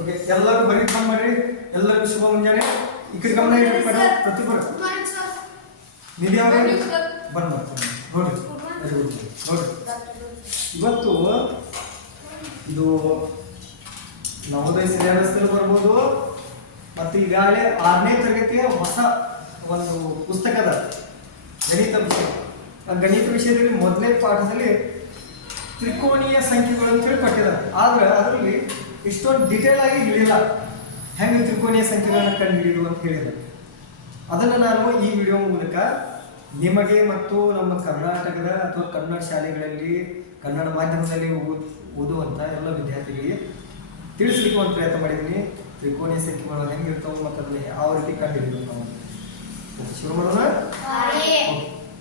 Okay ಎಲ್ಲರೂ ಬರೀ ಬಂದ್ ಮಾಡ್ರಿ. ಎಲ್ಲರಿಗೂ ಶುಭ ಮುಂಜಾನೆ. ಈ ಕಡೆ ಗಮನ ಇಡಿ ಪ್ರತಿಯೊಬ್ಬರು. ನಿಧಿ ಅವರೇ ಬಂದ್ ಮಾಡ್ತಾರೆ ನೋಡ್ರಿ. ನೋಡ್ರಿ ಇವತ್ತು ಇದು ನವೋದಯ ಸಿಲೆಬಸ್ನಲ್ಲಿ ಬರ್ಬೋದು ಮತ್ತು ಈಗಾಗಲೇ 6ನೇ ತರಗತಿಯ ಹೊಸ ಒಂದು ಪುಸ್ತಕದ ಗಣಿತ ವಿಷಯ. ಗಣಿತ ವಿಷಯದಲ್ಲಿ ಮೊದಲನೇ ಪಾಠದಲ್ಲಿ ತ್ರಿಕೋನೀಯ ಸಂಖ್ಯೆಗಳು ಅಂತೇಳಿ ಕೊಟ್ಟಿದ್ದಾರೆ. ಆದ್ರೆ ಅದರಲ್ಲಿ ಇಷ್ಟೊಂದು ಡಿಟೇಲ್ ಆಗಿ ಹೇಳಿಲ್ಲ ಹೆಂಗೆ ತ್ರಿಕೋನೀಯ ಸಂಖ್ಯೆಗಳನ್ನ ಕಂಡುಹಿಡಿಯುವುದು ಅಂತ ಹೇಳಿದ್ದಾರೆ. ಅದನ್ನು ನಾನು ಈ ವಿಡಿಯೋ ಮೂಲಕ ನಿಮಗೆ ಮತ್ತು ನಮ್ಮ ಕರ್ನಾಟಕದ ಅಥವಾ ಕನ್ನಡ ಶಾಲೆಗಳಲ್ಲಿ ಕನ್ನಡ ಮಾಧ್ಯಮದಲ್ಲಿ ಓದುವಂಥ ಎಲ್ಲ ವಿದ್ಯಾರ್ಥಿಗಳಿಗೆ ತಿಳಿಸ್ಲಿಕ್ಕೆ ಒಂದು ಪ್ರಯತ್ನ ಮಾಡಿದ್ದೀನಿ. ತ್ರಿಕೋನೀಯ ಸಂಖ್ಯೆಗಳು ಹೆಂಗಿರ್ತಾವೆ ಮತ್ತು ಅದನ್ನ ಯಾವ ರೀತಿ ಕಂಡುಹಿಡಿಯೋದು ನಾವು ಶುರು ಮಾಡೋಣ.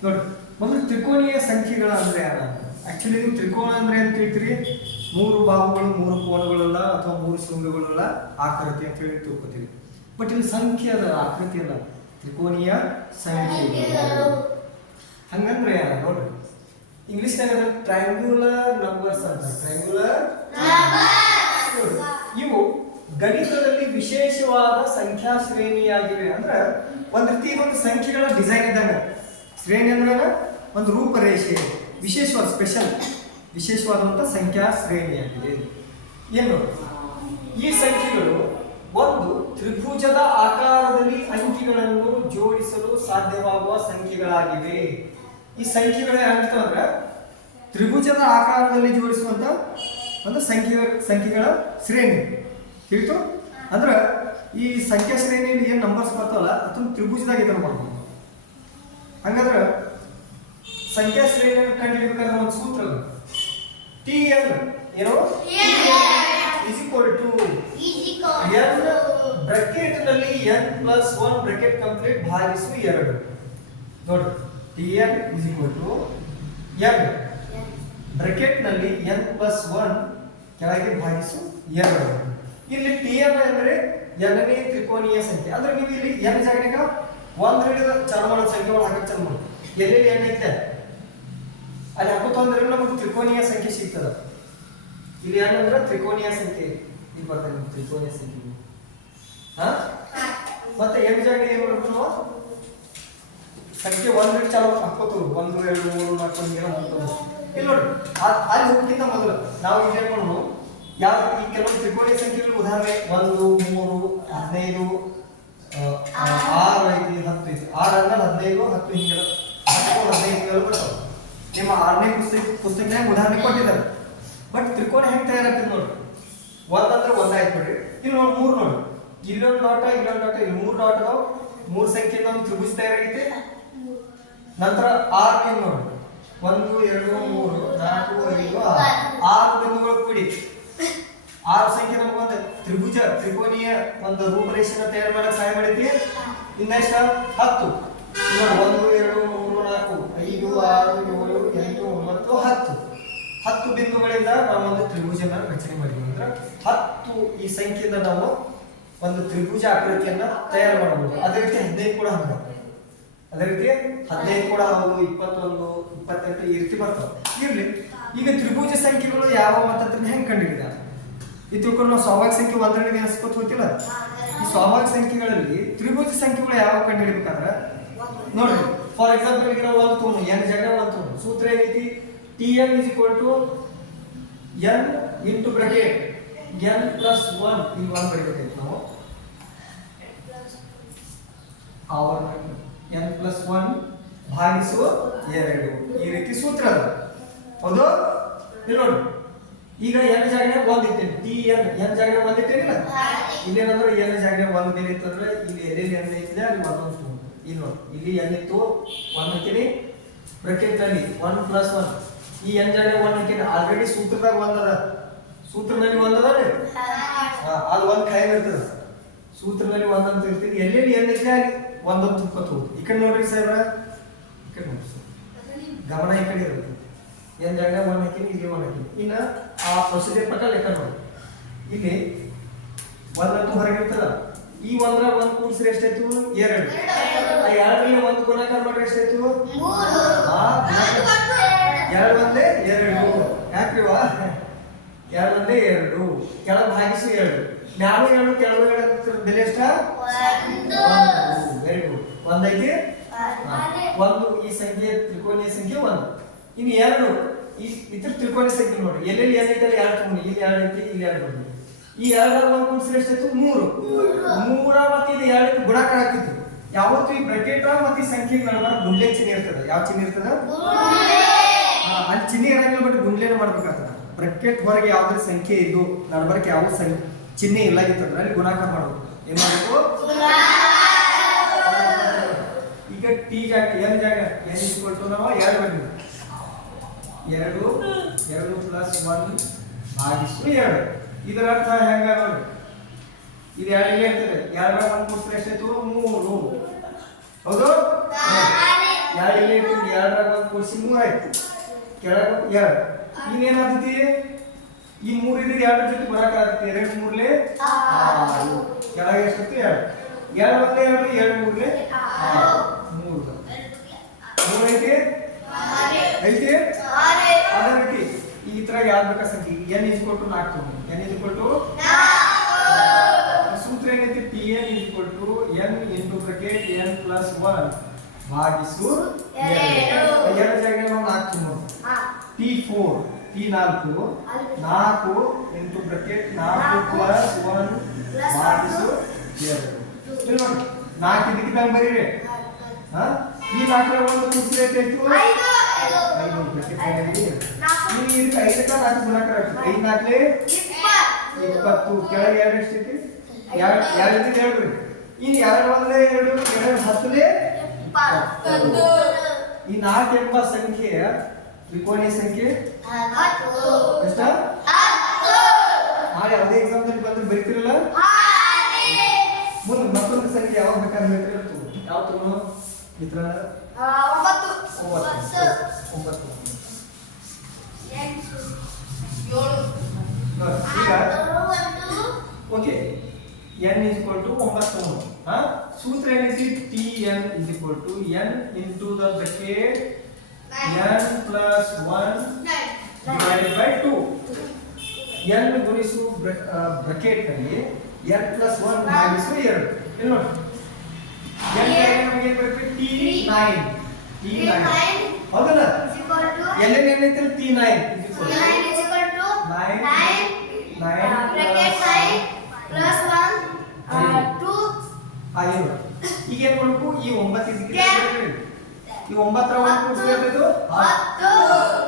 ನೋಡಿ, ಮೊದಲು ತ್ರಿಕೋನೀಯ ಸಂಖ್ಯೆಗಳ ಅಂದ್ರೆ ಆಕ್ಚುಲಿ ನೀವು ತ್ರಿಕೋನ ಅಂದ್ರೆ ಅಂತ ಹೇಳ್ತೀರಿ 3 ಬಾಹುಗಳು 3 ಕೋನಗಳಲ್ಲ ಅಥವಾ 3 ಶೃಂಗಗಳಲ್ಲ ಆಕೃತಿ ಅಂತ ಹೇಳಿ ತಿಳ್ಕೊತೀವಿ. ಬಟ್ ಇಲ್ಲಿ ಸಂಖ್ಯೆ ಅದ, ಆಕೃತಿ ಅಲ್ಲ, ತ್ರಿಕೋನೀಯ ಸಂಖ್ಯೆಗಳು. ಹಂಗಂದ್ರೆ ನೋಡ್ರಿ, ಇಂಗ್ಲಿಷ್ನಾಗ ಟ್ರಯಾಂಗ್ಯುಲರ್ ನಂಬರ್ಸ್ ಅಂತ. ಟ್ರಯಾಂಗ್ಯುಲರ್ ಇವು ಗಣಿತದಲ್ಲಿ ವಿಶೇಷವಾದ ಸಂಖ್ಯಾ ಶ್ರೇಣಿಯಾಗಿವೆ. ಅಂದ್ರೆ ಒಂದ್ ರೀತಿ ಒಂದು ಸಂಖ್ಯೆಗಳ ಡಿಸೈನ್ ಇದ್ದಂಗ. ಶ್ರೇಣಿ ಅಂದ್ರೆ ಒಂದು ರೂಪರೇಷೆ, ವಿಶೇಷವಾದ ವಿಶೇಷವಾದಂಥ ಸಂಖ್ಯಾ ಶ್ರೇಣಿಯಾಗಿದೆ. ಏನು ಈ ಸಂಖ್ಯೆಗಳು ಒಂದು ತ್ರಿಭುಜದ ಆಕಾರದಲ್ಲಿ ಅಂಕಿಗಳನ್ನು ಜೋಡಿಸಲು ಸಾಧ್ಯವಾಗುವ ಸಂಖ್ಯೆಗಳಾಗಿವೆ. ಈ ಸಂಖ್ಯೆಗಳು ಅಂದ್ರೆ ತ್ರಿಭುಜದ ಆಕಾರದಲ್ಲಿ ಜೋಡಿಸುವಂತ ಒಂದು ಸಂಖ್ಯೆಗಳ ಶ್ರೇಣಿ ತಿಳಿತು. ಅಂದ್ರೆ ಈ ಸಂಖ್ಯಾ ಶ್ರೇಣಿಯಲ್ಲಿ ಏನು ನಂಬರ್ಸ್ ಬರ್ತಾವಲ್ಲ ಅದನ್ನು ತ್ರಿಭುಜದಾಗ ಇದನ್ನು ಮಾಡ್ಬೋದು. ಹಂಗಂದ್ರೆ ಸಂಖ್ಯಾ ಶ್ರೇಣಿಯನ್ನು ಕಂಡುಹಿಡಿಬೇಕಾದ್ರೆ ಒಂದು ಸೂತ್ರ TN ಏನು is equal to n bracket ನಲ್ಲಿ n+1 ಬ್ರಾಕೆಟ್ ಕಂಪ್ಲೀಟ್ ಭಾಗಿಸು 2. ನೋಡಿ, TN is equal to n bracket ನಲ್ಲಿ n+1 ಕೆಳಗೆ ಭಾಗಿಸು 2. ಇಲ್ಲಿ TN ಅಂದ್ರೆ n ನೇ ತ್ರಿಕೋನೀಯ ಸಂಖ್ಯೆ. ಅಂದ್ರೆ ನೀವು ಇಲ್ಲಿ n ಜಾಗದಾಗ 1 ಹಿಡಿದ ಚಾಲು ಮಾಡೋ ಸಂಖ್ಯೆಗಳು ಹಾಕಕ್ಕೆ ಚಾಲು ಮಾಡಿ. ಎಲ್ಲೆಲ್ಲಿ n ಐತೆ ಅಲ್ಲಿ ಹಾಕೋತಂದ್ರೆ ನಮಗೆ ತ್ರಿಕೋನೀಯ ಸಂಖ್ಯೆ ಸಿಗ್ತದೆ. ಇಲ್ಲಿ n ಅಂದ್ರೆ ತ್ರಿಕೋನೀಯ ಸಂಖ್ಯೆ. ಇಲ್ಲಿ ಬರ್ತದೆ ತ್ರಿಕೋನೀಯ ಸಂಖ್ಯೆ. ಮತ್ತೆ n ಜಾಗ ಏನು ಮಾಡ್ತೀವಿ ನಾವು? ಸಂಖ್ಯೆ 1 ಹಿಡಿದು ಚಾಲು ಹಾಕೋತೀವಿ. 1 2 3 4 ಹಿಂಗೆಲ್ಲ ಹೋಗ್ತದೆ. ಇಲ್ಲಿ ನೋಡಿ, ಅಲ್ಲಿ ಹೋಗ್ತಿದ್ದ ಮೊದಲು ನಾವು ಇಲ್ಲಿ ಏನು ಮಾಡೋಣ, ಯಾವ ಈ ಕೆಲವು ತ್ರಿಕೋನೀಯ ಸಂಖ್ಯೆಗಳು ಉದಾಹರಣೆ 1 3 15 6 ಐತಿ 10 ಐತಿ. 6 ಅಂದ್ರೆ 15 10 ಹಿಂಗೆಲ್ಲ 15 ಬರ್ತಾವೆ. ನಿಮ್ಮ 6ನೇ ಪುಸ್ತಕನಾಗ ಉದಾಹರಣೆ ಕೊಟ್ಟಿದ್ದಾರೆ. ಬಟ್ ತ್ರಿಕೋನ ಹೆಂಗೆ ತಯಾರಾಗ್ತದೆ ನೋಡಿ, 1 ಅಂದ್ರೆ 1 ಆಯ್ತು ನೋಡ್ರಿ. ಇಲ್ಲಿ ನೋಡಿ 3 ನೋಡಿ, ಇಲ್ಲೊಂದು ಡಾಟ ಇಲ್ಲೊಂದು ಡಾಟ, ಇಲ್ಲಿ 3 ಡಾಟ್ ಅದಾವ. 3 ಸಂಖ್ಯೆಯಿಂದ ಒಂದು ತ್ರಿಭುಜ ತಯಾರಾಗೈತಿ. ನಂತರ 6 ನೋಡಿ, 1 2 3 4 5 6 ಬಿಂದುಗಳು ಕೂಡಿ 6 ಸಂಖ್ಯೆ ನಮಗೊಂದು ತ್ರಿಕೋನೀಯ ಒಂದು ರೂಪರೇಷೆನ ತಯಾರು ಮಾಡಕ್ಕೆ ಸಹಾಯ ಮಾಡೈತಿ. ಇನ್ನೆಷ್ಟ 10 1 2 3 4 5 6 7 8 9 10 ಬಿಂದುಗಳಿಂದ ನಾವು ಒಂದು ತ್ರಿಭುಜನ ರಚನೆ ಮಾಡಿದ್ವಿ. ಅಂದ್ರೆ 10 ಈ ಸಂಖ್ಯೆಯಿಂದ ನಾವು ಒಂದು ತ್ರಿಭುಜ ಆಕೃತಿಯನ್ನ ತಯಾರು ಮಾಡಬಹುದು. ಅದೇ ರೀತಿ 15 ಕೂಡ ಹಂಗ, ಅದೇ ರೀತಿ 15 ಕೂಡ ಹೌದು, 21 28 ಈ ರೀತಿ ಬರ್ತಾವೆ. ಇರ್ಲಿ, ಈಗ ತ್ರಿಭುಜ ಸಂಖ್ಯೆಗಳು ಯಾವ ಅಂತ ಹೆಂಗೆ ಕಂಡುಹಿಡಿದ ಇದು ತಿಳ್ಕೊಂಡು ನಾವು ಸ್ವಾಭಾವಿಕ ಸಂಖ್ಯೆ 1 ನೆನೆಸ್ಕೊತ ಹೋಗ್ತಿಲ್ಲ. ಈ ಸ್ವಾಭಾವಿಕ ಸಂಖ್ಯೆಗಳಲ್ಲಿ ತ್ರಿಭುಜ ಸಂಖ್ಯೆಗಳು ಯಾವ ಕಂಡುಹಿಡಿಬೇಕಾದ್ರೆ ನೋಡ್ರಿ, ಫಾರ್ ಎಕ್ಸಾಂಪಲ್ ಈಗ ನಾವು 1 ತಗೊಂಡು n ಜಾಗ 1 ತಗೊಂಡು ಸೂತ್ರ ಏನೈತಿ? TN is equal to n into bracket n+1. ಇಲ್ಲಿ 1 ಬರೀಬೇಕಾಯ್ತು ನಾವು. n+1 ಭಾಗಿಸು 2 ಈ ರೀತಿ ಸೂತ್ರ ಅದ. ಹೌದು? ಇಲ್ಲಿ ನೋಡಿ, ಈಗ n ಜಾಗದಾಗ 1 ಇಟ್ಟೇನೆ. TN n ಜಾಗದಾಗ 1 ಇಟ್ಟೇನಿಲ್ಲ. ಇಲ್ಲೇನಂದ್ರೆ n ಜಾಗದಾಗ 1 ಬೇರೆ ಇತ್ತಂದ್ರೆ ಇಲ್ಲಿ ಎಲ್ಲೆಲ್ಲಿ n ಐತಿದೆ ಅಲ್ಲಿ 1 ಇಲ್ಲಿ ನೋಡಿ, ಇಲ್ಲಿ n ಇತ್ತು 1 ಹಾಕಿನಿ ಬ್ರಾಕೆಟ್ ಅಲ್ಲಿ 1+1. ಈ n ಜಾಗ 1 ಹಾಕಿನಿ. ಆಲ್ರೆಡಿ ಸೂತ್ರದಾಗ 1 ಅದ, ಸೂತ್ರದಲ್ಲಿ 1 ಅದ ರೀ. ಅಲ್ಲಿ 1 ಖಾಯಂ ಇರ್ತದೆ. ಸೂತ್ರದಲ್ಲಿ 1 ಅಂತ ಇರ್ತೀನಿ. ಎಲ್ಲೆಲ್ಲಿ n ಐತೆ ಅಲ್ಲಿ 1 ಅಂತ ತಿಳ್ಕೊತೀವಿ. ಈ ಕಡೆ ನೋಡ್ರಿ ಸಾಹೇಬ್ರ, ಈ ಕಡೆ ನೋಡ್ರಿ ಸರ್, ಗಮನ ಈ ಕಡೆ ಇರುತ್ತೆ. n ಜಾಗ 1 ಹಾಕಿನಿ, ಇಲ್ಲಿ 1 ಹಾಕಿನಿ. ಇನ್ನು ಆ ಪ್ರೊಸೀಜರ್ ಪ್ರಕಾರ ಲೆಕ್ಕ ನೋಡಿ, ಇಲ್ಲಿ 1 ಅಂತೂ ಹೊರಗೆ ಇರ್ತದ. ಈ 1 1 ಕೂಡಿಸಿದ್ರೆ ಎಷ್ಟಾಯ್ತು? 2. ಆ 2ರಲ್ಲಿ 1 ಗುಣಾಕಾರ ಮಾಡ್ರೆ ಎಷ್ಟಾಯ್ತು? 3. 2 ಒಂದೇ 2. ಯಾಕ್ರಿವಾ 2 ಒಂದೇ 2 ಕೆಳಗೆ ಭಾಗಿಸು 2 ಮ್ಯಾಲೂ 2 ಕೆಳಗೂ 2 ಬೆಲೆ ಎಷ್ಟ 1 ವೆರಿ ಗುಡ್ 1 ಐತಿ 1 ಈ ಸಂಖ್ಯೆ ತ್ರಿಕೋನೀಯ ಸಂಖ್ಯೆ 1 ಇನ್ನು 2 ಇದ್ರ ತ್ರಿಕೋನೀಯ ಸಂಖ್ಯೆ ನೋಡಿ ಎಲ್ಲೆಲ್ಲಿ ಏನು ಐತೆ 2 ತಗೊಂಡು ಇಲ್ಲಿ 2 ಐತಿ ಇಲ್ಲಿ 2 ಬಂದಿದೆ ಈ 2 1 ಕೂಡಿಸಿದ್ರೆ ಎಷ್ಟಾಯ್ತು 3 ಮತ್ತೆ ಇದು 2 ಗುಣಾಕಾರ ಆಗ್ತಿತ್ತು ಯಾವತ್ತು ಈ ಬ್ರಾಕೆಟ್ ಮತ್ತೆ ಈ ಸಂಖ್ಯೆ ನಡುವೆ ಗುಂಡ್ಲೆ ಚಿಹ್ನೆ ಇರ್ತದೆ ಯಾವ ಚಿಹ್ನೆ ಇರ್ತದೆ ಅಲ್ಲಿ ಚಿಹ್ನೆ ಇರಂಗಿಲ್ಲ ಬಟ್ ಗುಂಡ್ಲೆನ ಮಾಡ್ಬೇಕಾಗ್ತದೆ ಬ್ರಾಕೆಟ್ ಹೊರಗೆ ಯಾವ್ದ್ರ ಸಂಖ್ಯೆ ಇದ್ದು ನಡಬರ್ಕೆ ಯಾವ ಚಿಹ್ನೆ ಇಲ್ಲ ಇತ್ತಂದ್ರೆ ಅಲ್ಲಿ ಗುಣಾಕಾರ ಮಾಡೋದು ಏನ್ ಮಾಡಬೇಕು ಈಗ ಟಿ ಜಾಗ n ಜಾಗ n ಇಕ್ವಲ್ ನಾವು 2 ಬಂದಿದೆ 2 ಪ್ಲಸ್ 1 ಭಾಗಿಸು 2 ಇದರ ಅರ್ಥ ಹೆಂಗ ನೋಡಿ ಇದು 2 ಇಲ್ಲೇ ಇರ್ತದೆ 2 1 ಕೂಡಿಸಿದ್ರೆ ಎಷ್ಟಾಯ್ತು 3 ಹೌದು 2 ಇಲ್ಲೇ ಇರ್ತದೆ 2 1 ಕೂಡಿಸಿ 3 ಆಯ್ತು ಕೆಳಗೆ 2 ಇನ್ನೇನಾಗ್ತೈತಿ ಈ 3 ಇದ್ರೆ 2 ಜೊತೆ ಬರಕಾಗುತ್ತೆ 2 3 ಲೆ 6 ಕೆಳಗೆ ಎಷ್ಟಾಯ್ತು 2 ಒಂದೇ 2 2 3 ಲೆ 6 3 ಐತಿ ಐತಿ ಅದೇ ರೀತಿ ಈ ತರ ಯಾವ್ದು ಬೇಕಾ ಸಂಖ್ಯೆ n = 4 n = 4 ಸೂತ್ರ ಏನೈತಿ Pn = n into bracket n plus 1 ಭಾಗಿಸು 2 ಜಾಗದಲ್ಲಿ ನಾವು 4 ತುಂಬೋದು P4 4 into bracket 4 plus 1 ಭಾಗಿಸು 2 ನೋಡಿ 4 ಇದಕ್ಕೆ ಬಂದು ಬರೀರಿ ಈ 4 ರ ಒಂದು ಕೂಡಿಸಿದ್ರೆ ಎಷ್ಟು 5 ಬ್ರಾಕೆಟ್ ಏನಿದೆ ನೀವು ಇದಕ್ಕೆ 5 ಕ 4 ಗುಣಾಕಾರ ಆಗ್ತದೆ 5 4 20 ಕೆಳಗೆ 2 ಎಷ್ಟೈತಿ 2 ಇದ್ರೆ 2 ಬಿಡಿ ಇನ್ನು 2 ಒಂದೇ 2 10 ಲೆ 20 ಈ 4 ಎಂಬ ಸಂಖ್ಯೆಯ ತ್ರಿಕೋನೀಯ ಸಂಖ್ಯೆ 10 ಎಷ್ಟು 10 ನಾಳೆ ಯಾವುದೇ ಎಕ್ಸಾಮ್ ದಲ್ಲಿ ಬಂದ್ರೆ ಬರೀತಿರಲ್ಲ ಮುಂದೆ ಮತ್ತೊಂದು ಸಂಖ್ಯೆ ಯಾವಾಗ ಬೇಕಾದ್ರೆ ಹೇಳ್ತಿರಲ್ಲ ಯಾವ ತಗೊಂಡು ಮಿತ್ರ 9 ಈಗ ಓಕೆ n = 9 ಸೂತ್ರ ಏನೈತಿ Tn = n into the bracket n plus 1 divided by 2 n ಗುಣಿಸು ಬ್ರಾಕೆಟ್ ನಲ್ಲಿ n plus 1 ಭಾಗಿಸು 2 ಇಲ್ಲಿ ನೋಡಿ n ನಮಗೆ ಏನು ಬರುತ್ತೆ T9 ಹೌದಲ್ಲ ಎಲ್ಲೆಲ್ಲಿ ಏನೈತಿ T9 ಈಗ ಏನ್ ಮಾಡಬೇಕು ಈ 9 ಇದಕ್ಕೆ ಈ 9 ರ 1 ಕೂಡಿಸಿದ್ರೆ 10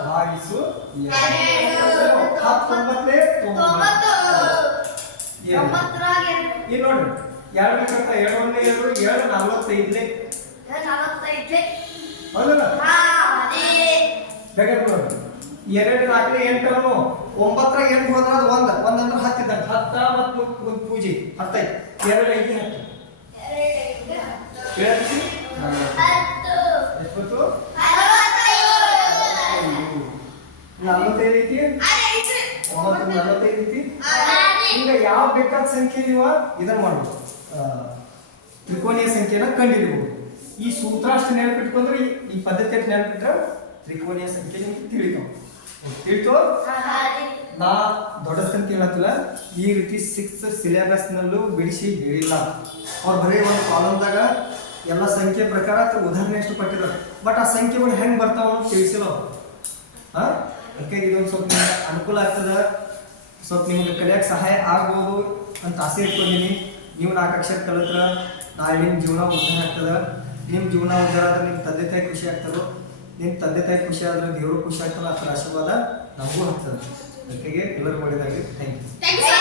ಭಾಗಿಸು 2 ಈ ನೋಡಿ 2 ಬೇಕಾಗ್ತಾ 2 ಒಂದೇ 2 2 45 ಲೆ 45 ಹೌದಲ್ಲ ಬೇಕಾದ್ರೆ ನೋಡಿ 2 4 8 9 ರ 8 ಹೋದ್ರೆ ಅದು 1 ಅಂದ್ರೆ 10 ಇದ್ದಂಗೆ 10 ಮತ್ತು ಪೂಜೆ 10 2 5 10 ಕೇಳಿಸಿ 10 45 ಐತಿ 45 ಐತಿ ಈಗ ಯಾವ ಬೇಕಾದ ಸಂಖ್ಯೆ ನೀವು ಇದನ್ನ ಮಾಡಬಹುದು ತ್ರಿಕೋನೀಯ ಸಂಖ್ಯೆನ ಕಂಡುಹಿಡಿಯಬಹುದು ಈ ಸೂತ್ರ ಅಷ್ಟು ನೆನಪಿಟ್ಕೊಂಡ್ರೆ ಈ ಪದ್ಧತಿ ಅಷ್ಟು ನೆನಪಿಟ್ರೆ ತ್ರಿಕೋನೀಯ ಸಂಖ್ಯೆ ನಿಮ್ಗೆ ತಿಳಿತು ನಾ ದೊಡ್ಡ ಸಂಖ್ಯೆ ಹೇಳತ್ತಿಲ್ಲ ಈ ರೀತಿ 6th ಸಿಲೆಬಸ್ ನಲ್ಲೂ ಬಿಡಿಸಿ ಹೇಳಿಲ್ಲ ಅವ್ರು ಬರೀ ಒಂದು ಕಾಲಮ್ದಾಗ ಎಲ್ಲ ಸಂಖ್ಯೆ ಪ್ರಕಾರ ಉದಾಹರಣೆ ಎಷ್ಟು ಕೊಟ್ಟಿದ್ದಾರೆ ಬಟ್ ಆ ಸಂಖ್ಯೆಗಳು ಹೆಂಗೆ ಬರ್ತಾವ ಅಂತ ತಿಳಿಸಿಲ್ಲ ಅದಕ್ಕೆ ಇದೊಂದು ಸ್ವಲ್ಪ ನಿಮ್ಗೆ ಅನುಕೂಲ ಆಗ್ತದೆ ಸ್ವಲ್ಪ ನಿಮಗೆ ಕಲಿಯಕ್ಕೆ ಸಹಾಯ ಆಗ್ಬೋದು ಅಂತ ಆಸೆ ಇಟ್ಕೊಂಡಿನಿ ನೀವು 4 ಅಕ್ಷರ ಕಲಿತ್ರ ನಾಳೆ ನಿಮ್ಮ ಜೀವನ ಉದ್ಧಾರ ಆಗ್ತದೆ ನಿಮ್ಮ ಜೀವನ ಉದ್ಧಾರ ಆದ್ರೆ ನಿಮ್ಮ ತಂದೆ ತಾಯಿ ಖುಷಿ ಆಗ್ತದೋ ನಿಮ್ಮ ತಂದೆ ತಾಯಿ ಖುಷಿ ಆದ್ರೆ ದೇವರು ಖುಷಿ ಆಗ್ತಲ್ಲ ಆ ಥರ ಆಶೀರ್ವಾದ ನಮಗೂ ಆಗ್ತದೆ ಅದಕ್ಕೆ ಎಲ್ಲರೂ ಒಳ್ಳೆಯದಾಗಲಿ ಥ್ಯಾಂಕ್ ಯು